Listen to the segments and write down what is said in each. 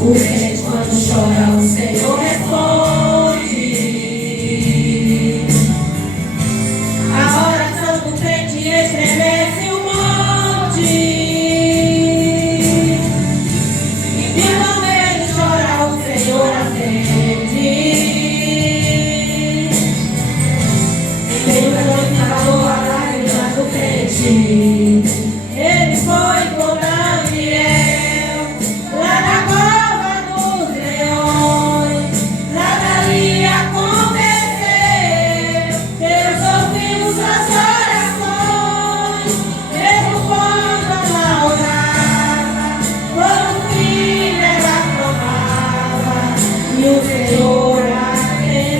O crente quando chora, o Senhor responde. A oração do crente estremece o monte. E quando ele chora, o Senhor atende. Tem uma noite calor, a lágrima do crente. Ele foi com Daniel lá na cova dos leões. Nada ali aconteceu. Deus ouviu suas orações. Mesmo quando ela orava, quando o filho ela clamava, e o Senhor atendeu.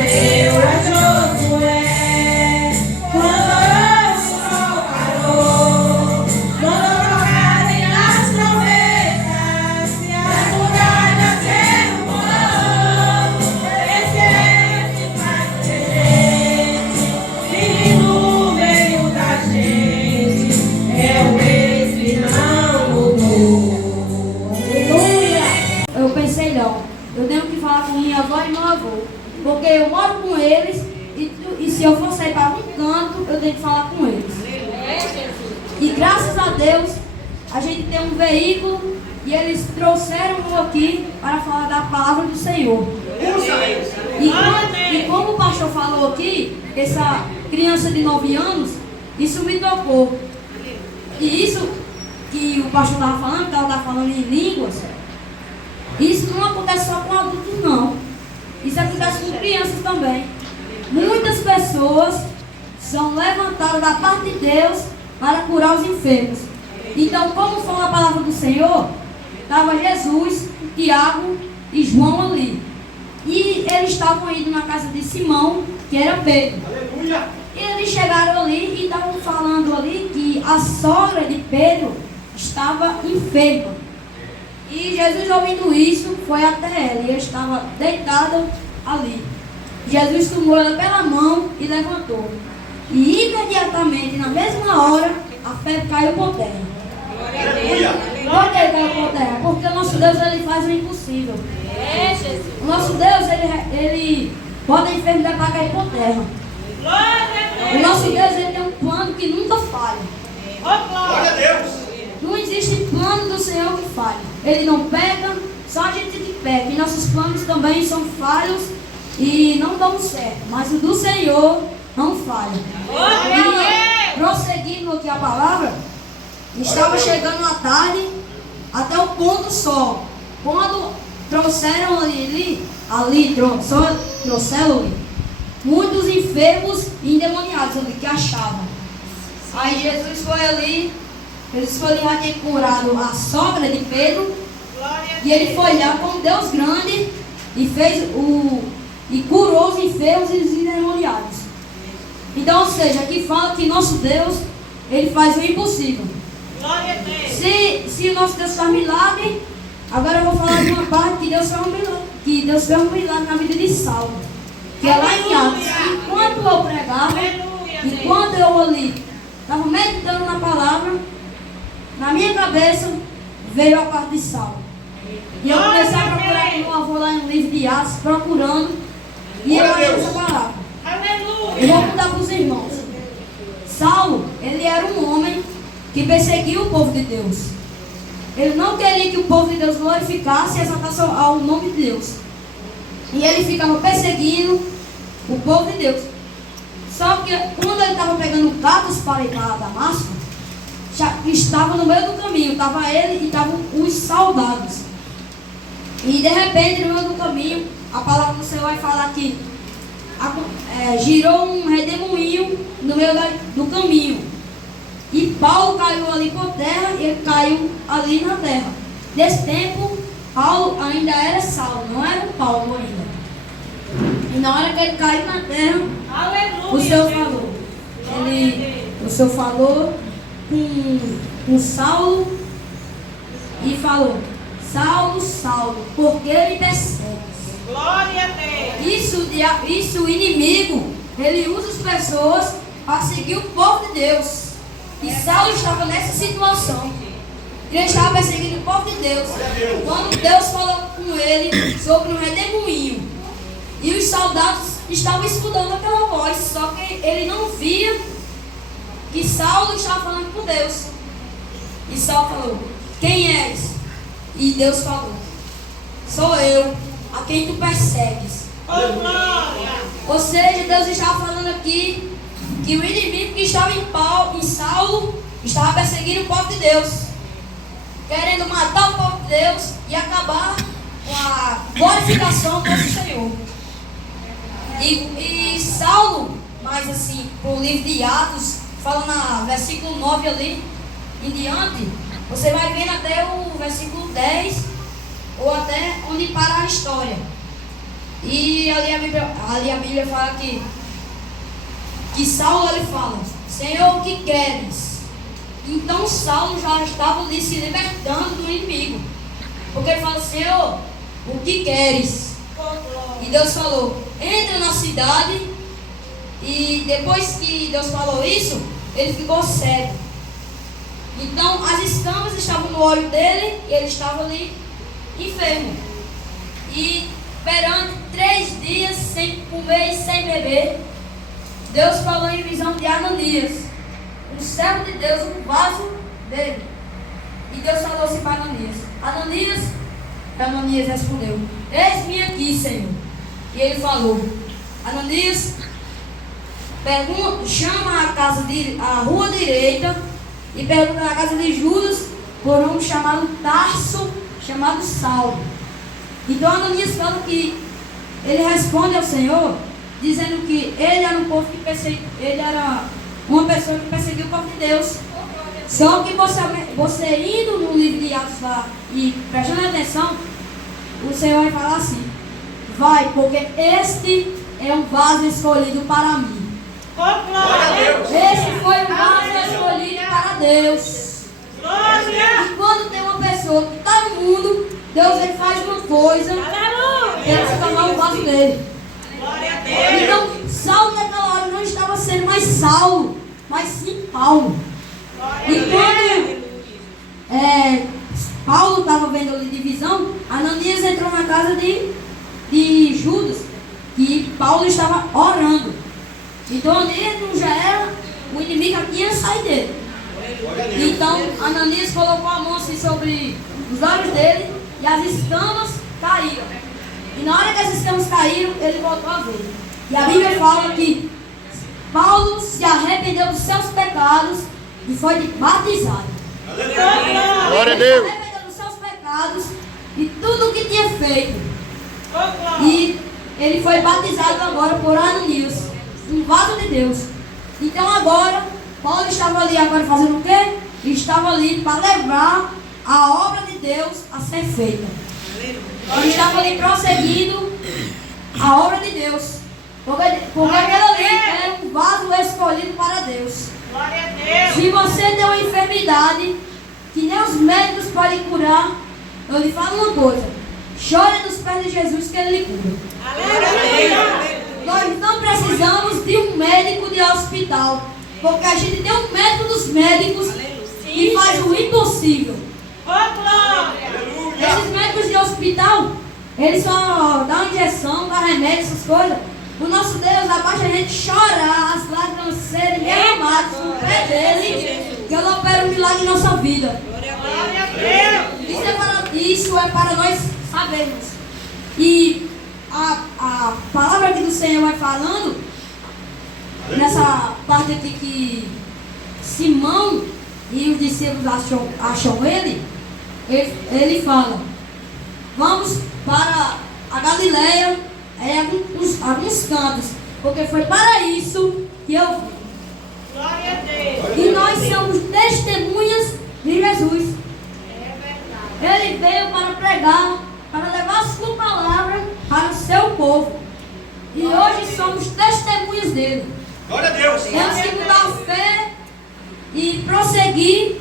Atendeu a Josué quando orou, o sol parou. Mandou tocarem as trombetas e as muralhas derrubou. Esse faz presente, vive no meio da gente. É o ex que não mudou. Aleluia! Eu pensei, não, eu tenho que falar com minha avó e meu avô, porque eu moro com eles e se eu for sair para um canto, eu tenho que falar com eles. E graças a Deus, a gente tem um veículo e eles trouxeram eu aqui para falar da palavra do Senhor. E como o pastor falou aqui, essa criança de 9 anos, isso me tocou. E isso que o pastor estava falando, que ela estava falando em línguas, isso não acontece só com adultos, não. Isso acontece com crianças também. Muitas pessoas são levantadas da parte de Deus para curar os enfermos. Então, como foi a palavra do Senhor, estava Jesus, Tiago e João ali. E eles estavam indo na casa de Simão, que era Pedro. Aleluia! E eles chegaram ali e estavam falando ali que a sogra de Pedro estava enferma. E Jesus, ouvindo isso, foi até ela. E ela estava deitada ali. Jesus tomou ela pela mão e levantou. E imediatamente, na mesma hora, a febre caiu por terra. Aleluia! Por que caiu por terra? Porque o nosso Deus, ele faz o impossível. O nosso Deus, ele bota a enfermidade para cair por terra. O nosso Deus, ele tem um plano que nunca falha. Glória a Deus! Não existe plano do Senhor que falhe. Ele não peca, só a gente que peca. E nossos planos também são falhos e não dão certo. Mas o do Senhor não falha. E prosseguindo aqui a palavra, estava chegando a tarde até o pôr do sol. Quando trouxeram trouxeram muitos enfermos e endemoniados ali que achavam. Aí Jesus foi ali. Jesus foi lá ter curado a sogra de Pedro. E ele foi lá com Deus grande e curou os enfermos e os endemoniados. Então, ou seja, aqui fala que nosso Deus, ele faz o impossível. Se o nosso Deus faz milagre, agora eu vou falar de uma parte que Deus fez um milagre, na vida de Saulo, que é lá em Atos. Enquanto eu pregava, enquanto eu ali estava meditando na palavra, na minha cabeça veio a parte de Saulo. E eu comecei a procurar com meu avô lá no livro de Atos, procurando, e eu achei essa palavra. Eu vou contar para os irmãos. Saulo, ele era um homem que perseguia o povo de Deus. Ele não queria que o povo de Deus glorificasse e exaltasse ao nome de Deus. E ele ficava perseguindo o povo de Deus. Só que quando ele estava pegando gatos para ir para Damasco, já estava no meio do caminho, estava ele e estavam os soldados. E de repente, no meio do caminho, a palavra do Senhor vai falar que girou um redemoinho no meio do caminho. E Paulo caiu ali por terra e ele caiu ali na terra. Nesse tempo, Paulo ainda era Saulo, não era Paulo ainda. E na hora que ele caiu na terra, o Senhor falou. O Senhor falou com Saulo e falou: Saulo, Saulo, por que me persegues? Glória a Deus. Isso o inimigo, ele usa as pessoas para seguir o povo de Deus. E Saulo estava nessa situação. Ele estava perseguindo o povo de Deus. Quando Deus falou com ele sobre um redemoinho. E os soldados estavam escutando aquela voz. Só que ele não via que Saulo estava falando com Deus. E Saulo falou: quem és? E Deus falou: sou eu, a quem tu persegues. Ou seja, Deus estava falando aqui que o inimigo que estava em Saulo estava perseguindo o povo de Deus, querendo matar o povo de Deus e acabar com a glorificação do nosso Senhor. E Saulo, mais assim, por livro de Atos, fala na versículo 9 ali em diante, você vai vendo até o versículo 10, ou até onde para a história. E ali a Bíblia fala que Saulo ele fala: Senhor, o que queres? Então Saulo já estava ali se libertando do inimigo, porque ele fala: Senhor, o que queres? E Deus falou: entra na cidade. E depois que Deus falou isso, ele ficou cego. Então as escamas estavam no olho dele e ele estava ali enfermo. E perante 3 dias sem comer e sem beber, Deus falou em visão de Ananias, um servo de Deus, um vaso dele. E Deus falou assim para Ananias: Ananias. Ananias respondeu: eis-me aqui, Senhor. E ele falou: Ananias, chama a rua direita e pergunta na casa de Judas por um chamado Tarso, chamado Saulo. Então Ananias fala que ele responde ao Senhor dizendo que ele era ele era uma pessoa que perseguiu o povo de Deus. Só que você indo no livro de Atos lá e prestando atenção, o Senhor vai falar assim: vai, porque este é um vaso escolhido para mim. Esse foi um vaso escolhido para Deus. E quando tem uma pessoa que está no mundo, Deus ele faz uma coisa, ele se tornar o vaso dele. Então Saulo naquela hora não estava sendo mais Saulo, mas sim Paulo. E quando Paulo estava vendo ali divisão, Ananias entrou na casa de Judas, que Paulo estava orando. Então ali já era, o inimigo aqui ia sair dele. Então Ananias colocou a mão assim sobre os olhos dele e as escamas caíram. E na hora que as escamas caíram, ele voltou a ver. E a Bíblia fala que Paulo se arrependeu dos seus pecados e foi batizado. Glória a Deus. Se arrependeu dos seus pecados e tudo o que tinha feito. E ele foi batizado agora por Ananias, um vaso de Deus. Então agora, Paulo estava ali agora fazendo o quê? Ele estava ali para levar a obra de Deus a ser feita. Ele estava ali prosseguindo a obra de Deus. Porque aquele ali era um vaso escolhido para Deus. Se você tem uma enfermidade que nem os médicos podem curar, eu lhe falo uma coisa: chore nos pés de Jesus que Ele lhe cura. Nós não precisamos de um médico de hospital, porque a gente tem um médico dos médicos que faz o impossível. Esses médicos de hospital, eles só dão injeção, dão remédio, essas coisas. O nosso Deus abaixa a gente chorar, as lágrimas serem derramadas no pé dele, que Ele opera um milagre em nossa vida. Isso é para nós sabermos. E a palavra aqui do Senhor vai falando, nessa parte aqui que Simão e os discípulos acham ele fala: vamos para a Galileia, alguns cantos, porque foi para isso que eu vim. E nós somos testemunhas de Jesus. Ele veio para pregar, para levar a sua palavra para o seu povo. E hoje somos testemunhas dele. Glória a Deus. Temos que mudar a fé e prosseguir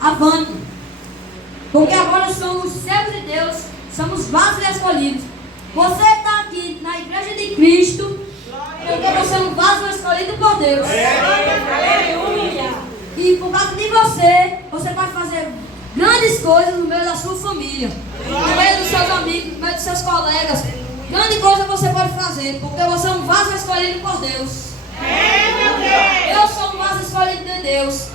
avante. Porque agora somos servos de Deus, somos vasos escolhidos. Você está aqui na igreja de Cristo porque você é um vaso escolhido por Deus. Aleluia. E por causa de você, você pode fazer grandes coisas no meio da sua família, no meio dos seus amigos, no meio dos seus colegas. Grande coisa você pode fazer, porque você é um vaso escolhido por Deus. Eu sou um vaso escolhido de Deus.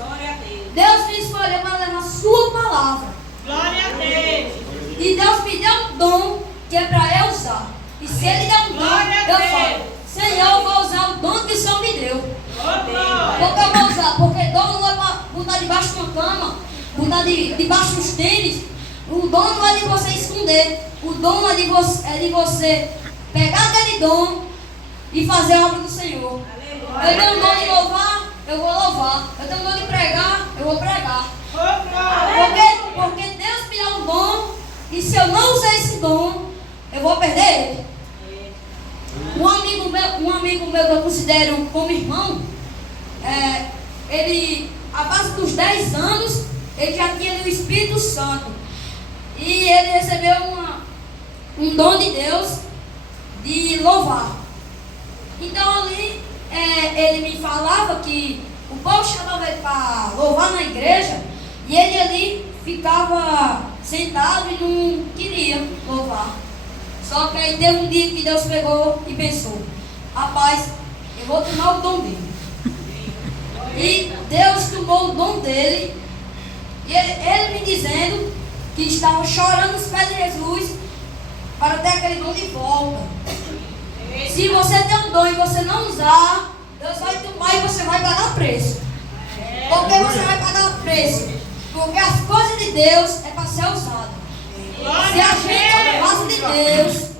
Deus me escolheu para levar a sua palavra. Glória a Deus. E Deus me deu um dom que é para eu usar. E se Ele der um dom, eu falo: Senhor, eu vou usar o dom que o Senhor me deu. Porque eu vou usar, porque dom não é para botar debaixo de uma cama, botar debaixo dos tênis. O dom não é de você esconder. O dom é de você pegar aquele dom e fazer a obra do Senhor. Eu tenho um dom de louvar, eu vou louvar. Eu tenho um dom de pregar, eu vou pregar. Porque Deus me deu um dom, e se eu não usar esse dom, eu vou perder ele. Um amigo meu que eu considero como irmão, ele, a base dos 10 anos, ele já tinha o Espírito Santo. E ele recebeu um dom de Deus de louvar. Então ali, ele me falava que o povo chamava ele para louvar na igreja, e ele ali ficava sentado e não queria louvar. Só que aí teve um dia que Deus pegou e pensou: rapaz, eu vou tomar o dom dele. E Deus tomou o dom dele, e ele me dizendo que estava chorando os pés de Jesus para ter aquele dom de volta. Se você tem um dom e você não usar, Deus vai tomar e você vai pagar preço. Por que você vai pagar preço? Porque as coisas de Deus é para ser usada. Se a gente é um vaso de Deus,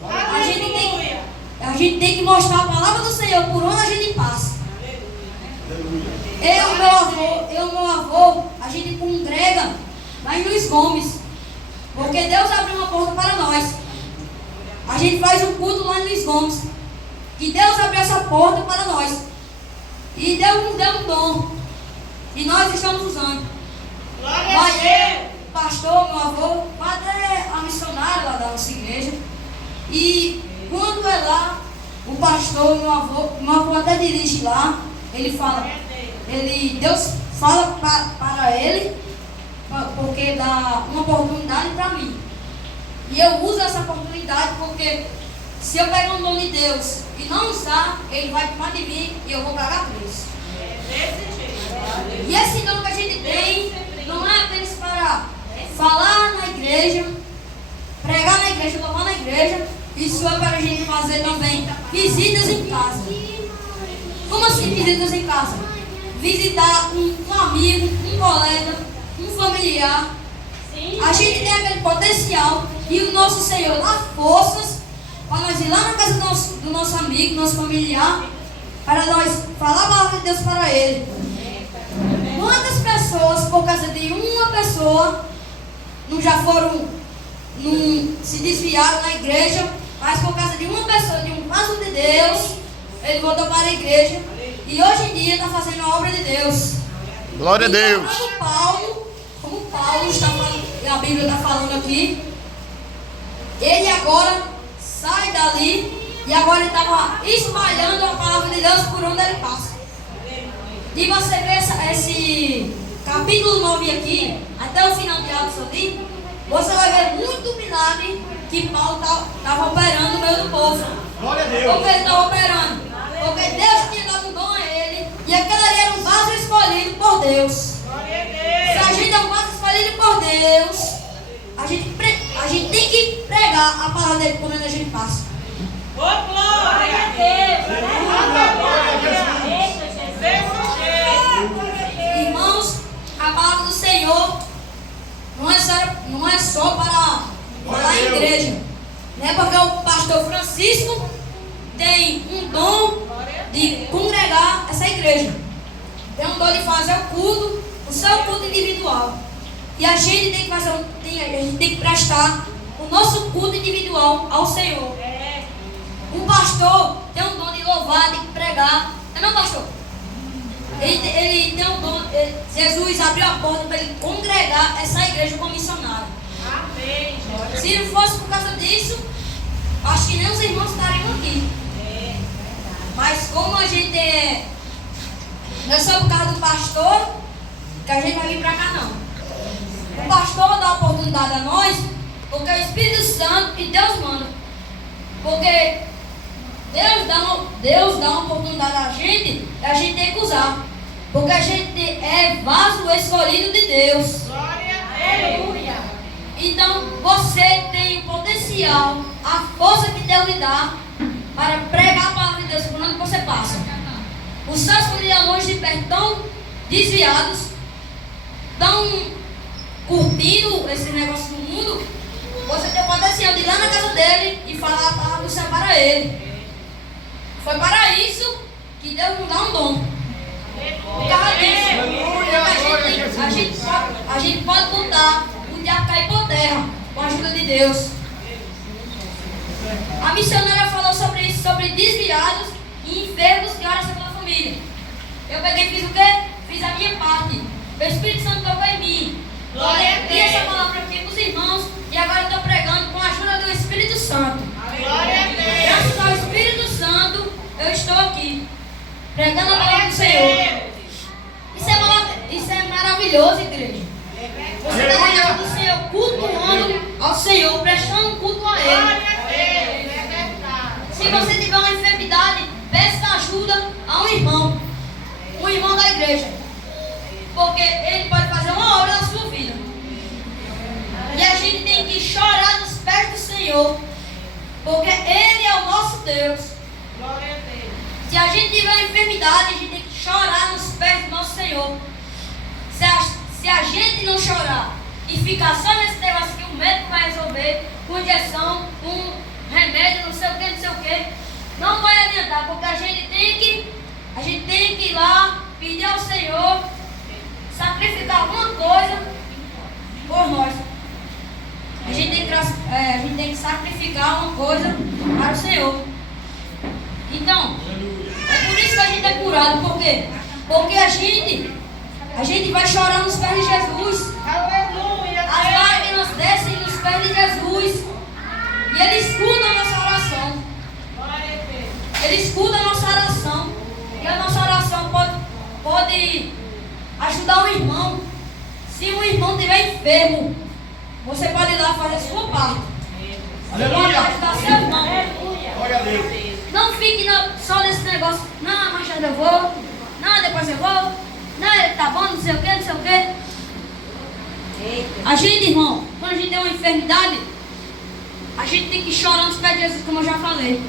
a gente tem que mostrar a palavra do Senhor por onde a gente passa. Eu e meu avô, a gente congrega lá em Luiz Gomes, porque Deus abriu uma porta para nós. A gente faz um culto lá em Luiz Gomes, e Deus abriu essa porta para nós. E Deus nos deu um dom, e nós estamos usando. O pastor, meu avô, padre é a missionária lá da nossa igreja. E quando é lá, o pastor, meu avô até dirige lá. Ele fala, Deus fala para ele, porque dá uma oportunidade para mim. E eu uso essa oportunidade porque se eu pegar um dom de Deus e não usar, ele vai tomar de mim e eu vou pagar preço. E esse dom que a gente tem não é apenas para falar na igreja, pregar na igreja, louvar na igreja. Isso é para a gente fazer também visitas em casa. Como assim visitas em casa? Visitar um amigo, um colega, um familiar. A gente tem aquele potencial e o nosso Senhor dá forças para nós ir lá na casa do nosso amigo, nosso familiar, para nós falar a palavra de Deus para ele. Quantas pessoas, por causa de uma pessoa, não se desviaram na igreja, mas por causa de uma pessoa, de um vaso de Deus, ele voltou para a igreja e hoje em dia está fazendo a obra de Deus. Glória a Deus. Como Paulo está falando, a Bíblia está falando aqui, ele agora sai dali e agora ele estava espalhando a palavra de Deus por onde ele passa. E você vê esse capítulo 9 aqui, até o final de Atos ali, você vai ver muito milagre que Paulo estava operando no meio do povo. Glória a Deus. Como ele estava operando? Porque Deus tinha dado um dom a ele, e aquele ali era um vaso escolhido por Deus. Se a gente é um vaso escolhido por Deus, a gente tem que pregar a palavra dele por onde a gente passa. Glória a Deus. Irmãos, a palavra do Senhor não é só para falar em igreja. Não é porque o pastor Francisco tem um dom de congregar essa igreja. Tem um dom de fazer o culto, o seu culto individual. E a gente tem que a gente tem que prestar o nosso culto individual ao Senhor. O pastor tem um dom de louvar, de pregar. Não, pastor? Ele tem um dom. Jesus abriu a porta para ele congregar essa igreja como missionário. Amém. Se não fosse por causa disso, acho que nem os irmãos estariam aqui. Mas como a gente não é só por causa do pastor, que a gente vai vir pra cá, não. O pastor dá oportunidade a nós, porque é o Espírito Santo e Deus manda. Porque Deus dá uma oportunidade a gente e a gente tem que usar. Porque a gente é vaso escolhido de Deus. Glória a Deus. Então você tem o potencial, a força que Deus lhe dá para pregar a palavra de Deus por onde você passa. Os seus familiares longe de perto estão desviados, estão curtindo esse negócio do mundo. Você tem o potencial de ir lá na casa dele e falar a palavra do céu para ele. Foi para isso que Deus nos dá um dom. Por causa disso, a gente pode lutar, o diabo cair por terra, com a ajuda de Deus. A missionária falou sobre isso, sobre desviados e enfermos de oração pela família. Eu peguei e fiz o quê? Fiz a minha parte. O Espírito Santo tocou em mim. Glória a Deus. E essa palavra aqui para os irmãos, e agora eu estou pregando com a ajuda do Espírito Santo. Glória a Deus. Graças ao Espírito Santo, eu estou aqui, pregando a palavra do Senhor. Isso é maravilhoso, igreja. Você está na casa do Senhor, cultuando ao Senhor, prestando culto a Ele. Glória a Deus. É verdade. Se você tiver uma enfermidade, peça ajuda a um irmão da igreja. Porque ele pode fazer uma obra na sua vida. E a gente tem que chorar nos pés do Senhor. Porque Ele é o nosso Deus. Glória a Deus. Se a gente tiver uma enfermidade, a gente tem que chorar nos pés do nosso Senhor. Se a gente não chorar e ficar só nesse negócio que o médico vai resolver, com injeção, com remédio, não sei o que, não vai adiantar, porque a gente tem que ir lá, pedir ao Senhor, sacrificar alguma coisa por nós. A gente tem que sacrificar uma coisa para o Senhor. Então, é por isso que a gente é curado. Por quê? Porque a gente vai chorar nos pés de Jesus. Aleluia. As lágrimas descem nos pés de Jesus. E Ele escuta a nossa oração. Glória a Deus. Ele escuta a nossa oração. E a nossa oração pode ajudar o irmão. Se o irmão estiver enfermo, você pode ir lá fazer a sua parte. Você pode ajudar seu irmão. Glória a Deus. Não fique só nesse negócio. Não, mas eu vou. Não, depois eu vou. Não, ele tá bom, não sei o que, não sei o que. A gente, irmão, quando a gente tem uma enfermidade, a gente tem que chorar nos pés de Jesus, como eu já falei.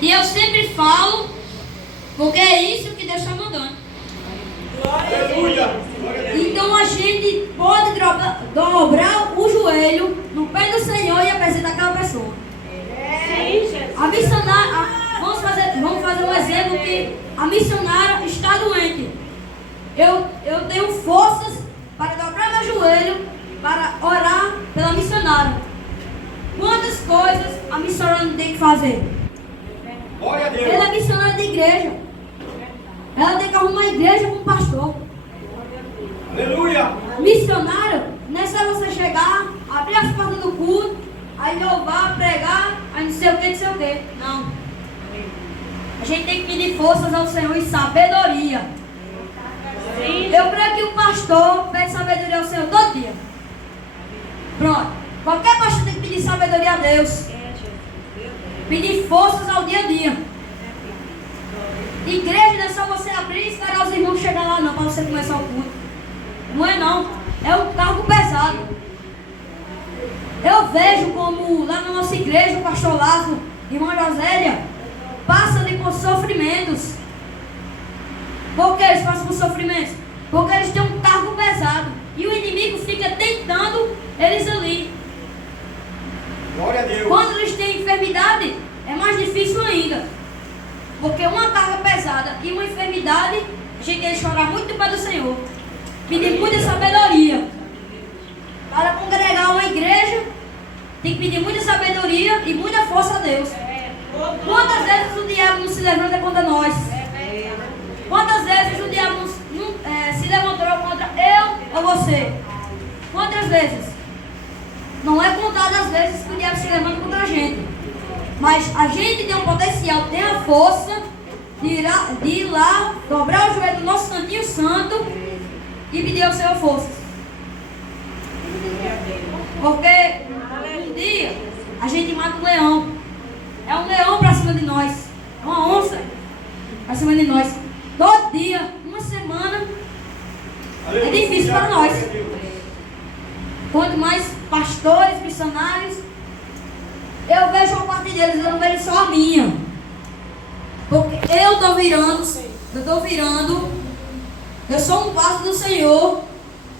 E eu sempre falo, porque é isso que Deus está mandando. Aleluia. Então a gente pode dobrar o joelho no pé do Senhor e apresentar aquela pessoa. A missionária, vamos fazer um exemplo que a missionária está doente. Eu tenho forças para dobrar meu joelho para orar pela missionária. Quantas coisas a missionária tem que fazer? Glória a Deus. Ela é missionária de igreja. Ela tem que arrumar a igreja com o pastor. Aleluia. Missionário não é só você chegar, abrir as portas do culto, aí louvar, pregar, aí não sei o que. Não. A gente tem que pedir forças ao Senhor e sabedoria. Eu creio que o pastor pede sabedoria ao Senhor todo dia. Pronto. Qualquer pastor tem que pedir sabedoria a Deus. Pedir forças ao dia a dia. Igreja não é só você abrir e esperar os irmãos chegar lá não, para você começar o culto. Não é não. É um cargo pesado. Eu vejo como lá na nossa igreja, o pastor Lázaro, irmã Josélia, passa por sofrimentos. Por que eles passam por sofrimentos? Porque eles têm um cargo pesado. E o inimigo fica tentando eles ali. Glória a Deus. Quando eles têm enfermidade, é mais difícil ainda. Porque uma carga pesada e uma enfermidade, a gente tem que chorar muito para do Senhor. Pedir muita sabedoria. Para congregar uma igreja, tem que pedir muita sabedoria e muita força a Deus. Quantas vezes o diabo não se levanta contra nós? Quantas vezes o diabo se levantou contra eu ou você? Quantas vezes? Não é contadas as vezes que o diabo se levanta contra a gente. Mas a gente tem um potencial, tem a força de ir lá, dobrar o joelho do nosso Santinho Santo e pedir ao Senhor forças. Porque um dia a gente mata um leão. É um leão para cima de nós. É uma onça para cima de nós. Todo dia, uma semana, é difícil para nós. Quanto mais pastores, missionários, eu vejo a parte deles, eu não vejo só a minha. Porque eu estou virando, eu sou um vaso do Senhor,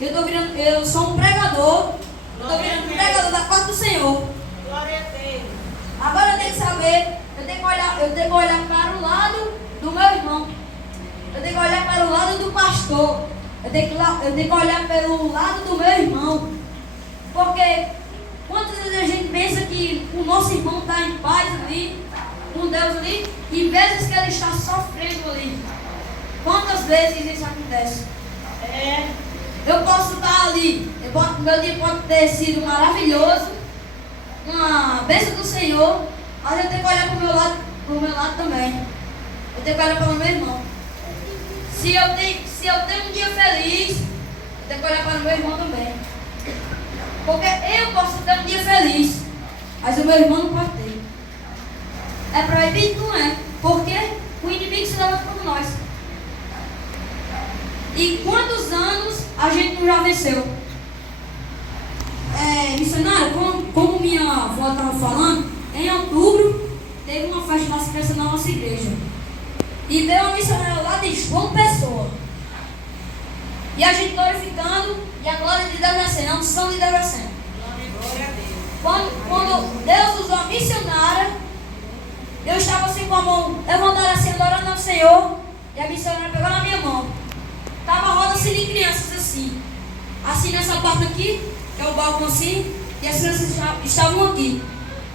eu sou um pregador, eu estou virando um pregador da parte do Senhor. Glória a Deus. Agora eu tenho que saber, eu tenho que olhar para o lado do meu irmão, eu tenho que olhar para o lado do pastor, eu tenho que olhar pelo lado do meu irmão. Porque quantas vezes a gente pensa que o nosso irmão está em paz ali, com Deus ali, e vezes que ele está sofrendo ali. Quantas vezes isso acontece? Eu posso estar ali, meu dia pode ter sido maravilhoso, uma bênção do Senhor, mas eu tenho que olhar para o meu lado também. Eu tenho que olhar para o meu irmão. Se eu tenho um dia feliz, eu tenho que olhar para o meu irmão também. Porque eu posso ter um dia feliz, mas o meu irmão não pode ter. É proibido? Não é. Porque o inimigo se levanta contra nós. E quantos anos a gente não já venceu? Missionário, como minha avó estava falando, em outubro teve uma festa das crianças na nossa igreja. E veio uma missionária lá de João Pessoa. E a gente glorificando, e a glória de Deus descendo, a unção de Deus descendo. Glória a Deus. Quando Deus usou a missionária, eu estava assim com a mão levantada assim, adorando ao Senhor, e a missionária pegou na minha mão. Estava a roda assim de crianças assim. Assim nessa parte aqui, que é o balcão assim, e as crianças estavam aqui.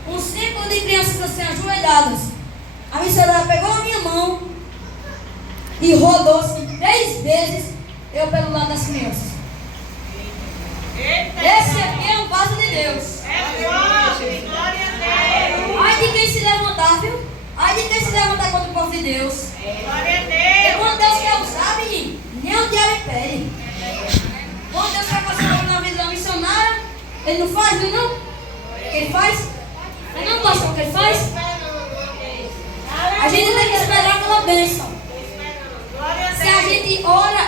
Um círculo de crianças assim, ajoelhadas. A missionária pegou a minha mão e rodou assim 3 vezes, eu pelo lado das crianças. Esse aqui é um vaso de Deus. É forte. Glória a Deus. Ai de quem se levantar, viu? Ai de quem se levantar contra o povo de Deus. Glória a E Deus. quando Deus quer usar, menino, nem o diabo impede. Quando Deus quer fazer algo na vida da missionária, ele não faz, não? O que ele faz? Ele não gosta do que ele faz? A gente tem que esperar aquela bênção. Glória a Se a Deus. gente ora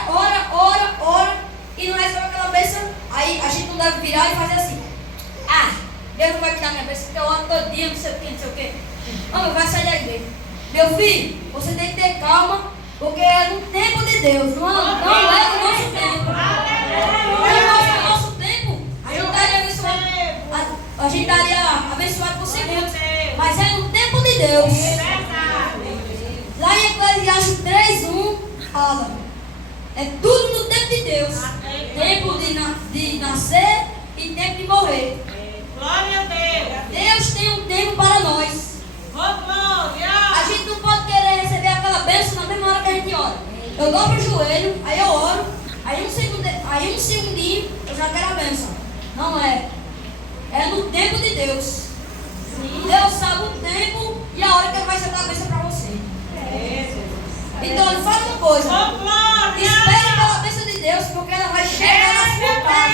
e não recebe aquela bênção, aí a gente não deve virar e fazer assim. Ah, Deus não vai me dar minha bênção, porque eu oro todo dia, não sei o que, não sei o que. Não, vai sair da igreja. Meu filho, você tem que ter calma, porque é no tempo de Deus, não é o nosso tempo. Se fosse o nosso tempo, a gente estaria abençoado por segundos. Mas é no tempo de Deus. Lá em Eclesiastes 3:1 fala: é tudo no tempo de Deus. Tempo de nascer e tempo de morrer. Glória a Deus. Deus tem um tempo para nós. Oh, glória. A gente não pode querer receber aquela bênção na mesma hora que a gente ora. Eu dobro o joelho, aí eu oro, aí um segundinho eu já quero a bênção. Não é. É no tempo de Deus. Deus sabe o tempo e a hora que ele vai dar a bênção para você. Então, ele fala uma coisa. Oh, glória. Espere pela bênção de Deus, porque ela vai chegar na sua casa.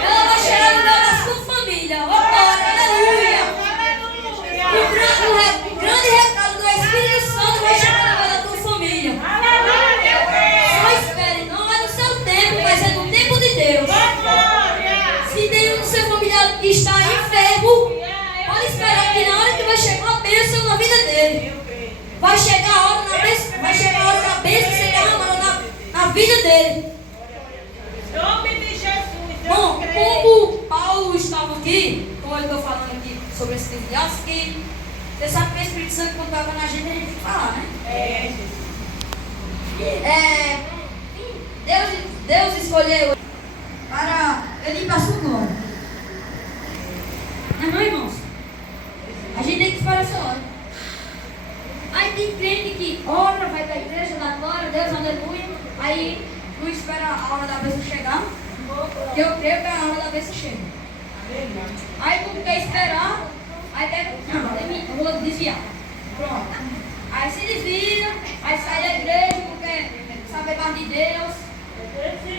Ela vai chegar no meio da sua família. Oh, glória, aleluia. O grande recado do Espírito Santo vai chegar no meio da tua família. Só espere, não é no seu tempo, mas é no tempo de Deus. Se tem um do seu familiar que está enfermo, pode esperar que na hora que vai chegar a bênção na vida dele, vai chegar a hora da bênção ser derramada na vida dele. Em nome de Jesus. Bom, como Paulo estava aqui, como eu estou falando aqui sobre esse livro de Atos, que você sabe que o Espírito Santo, quando estava na gente, a gente tem que falar, né? Deus escolheu para ele ir para a sua glória. Não, irmãos? A gente tem que esperar essa hora. Aí tem crente que ora, vai para a igreja, dá glória a Deus, aleluia. Aí não espera a hora da bênção chegar. Que eu creio que a hora da bênção chega. Aí não quer esperar, aí pega, não, eu vou desviar. Pronto. Aí se desvia, aí sai da igreja, porque sabe mais de Deus.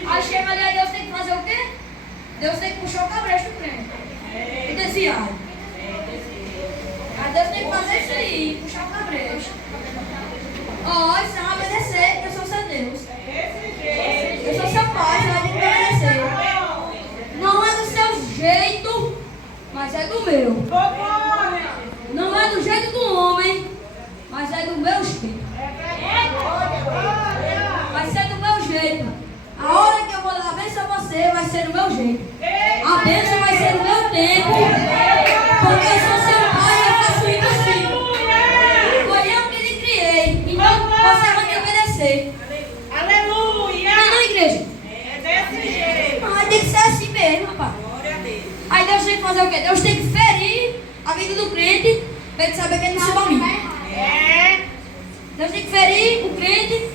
Aí chega ali, aí Deus tem que fazer o quê? Deus tem que puxar o cabresto do crente. E desviar. Aí Deus tem que fazer isso aí, puxar o cabresto. Ó, isso é obedecer, porque eu sou seu Deus. Eu sou seu pai, você vai ter que obedecer. Não é do seu jeito, mas é do meu. Não é do jeito do homem, mas é do meu jeito. Vai ser do meu jeito. A hora que eu vou dar a bênção a você, vai ser do meu jeito. A bênção vai ser do meu tempo. Porque eu sou seu pai e eu faço isso assim. Foi eu que lhe criei. Então você vai me obedecer. Aleluia! Não, igreja. É desse jeito. Mas tem que ser assim mesmo, rapaz. Glória a Deus. Aí Deus tem que fazer o quê? Deus tem que ferir a vida do crente para ele saber que ele não se domina. É. Deus tem que ferir o crente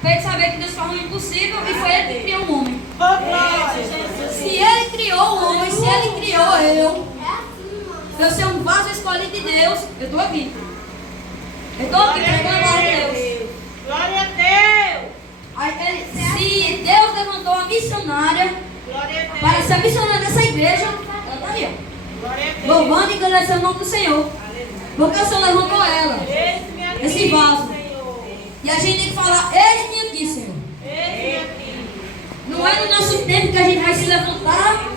para ele saber que Deus faz o impossível e foi ele que criou o homem. Se ele criou o homem, se ele criou eu ser um vaso escolhido de Deus, eu estou aqui. Eu estou aqui pregando a palavra de Deus. Glória a Deus. Aí, se Deus levantou a missionária Glória a Deus. para ser missionária dessa igreja, ela está aí, ó. Glória a Deus. Louvando e agradecendo o nome do Senhor. Porque o Senhor levantou ela, Eis-me aqui, esse vaso. Senhor. E a gente tem que falar, eis-me aqui, Senhor. Eis-me aqui. Não é no nosso tempo que a gente vai se levantar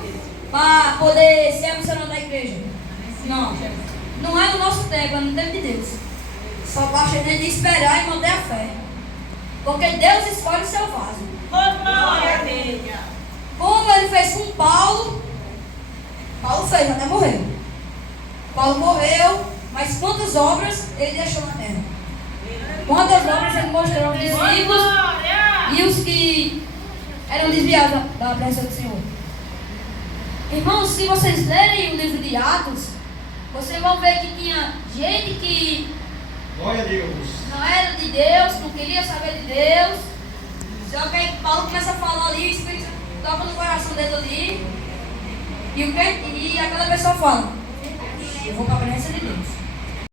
para poder ser a missionária da igreja. Não. Não é no nosso tempo, é no tempo de Deus. Só basta a gente esperar e manter a fé. Porque Deus escolhe o seu vaso. Glória a Deus. Como ele fez com Paulo, Paulo fez, até morreu. Paulo morreu, mas quantas obras ele deixou na terra? Quantas obras ele mostrou aos discípulos Glória. e os que eram desviados da presença do Senhor? Irmãos, se vocês lerem o livro de Atos, vocês vão ver que tinha gente que Glória a Deus. não era de Deus, não queria saber de Deus. Só que aí Paulo começa a falar ali, o Espírito Santo toca no coração dele ali. E aquela pessoa fala, eu vou para a presença de Deus.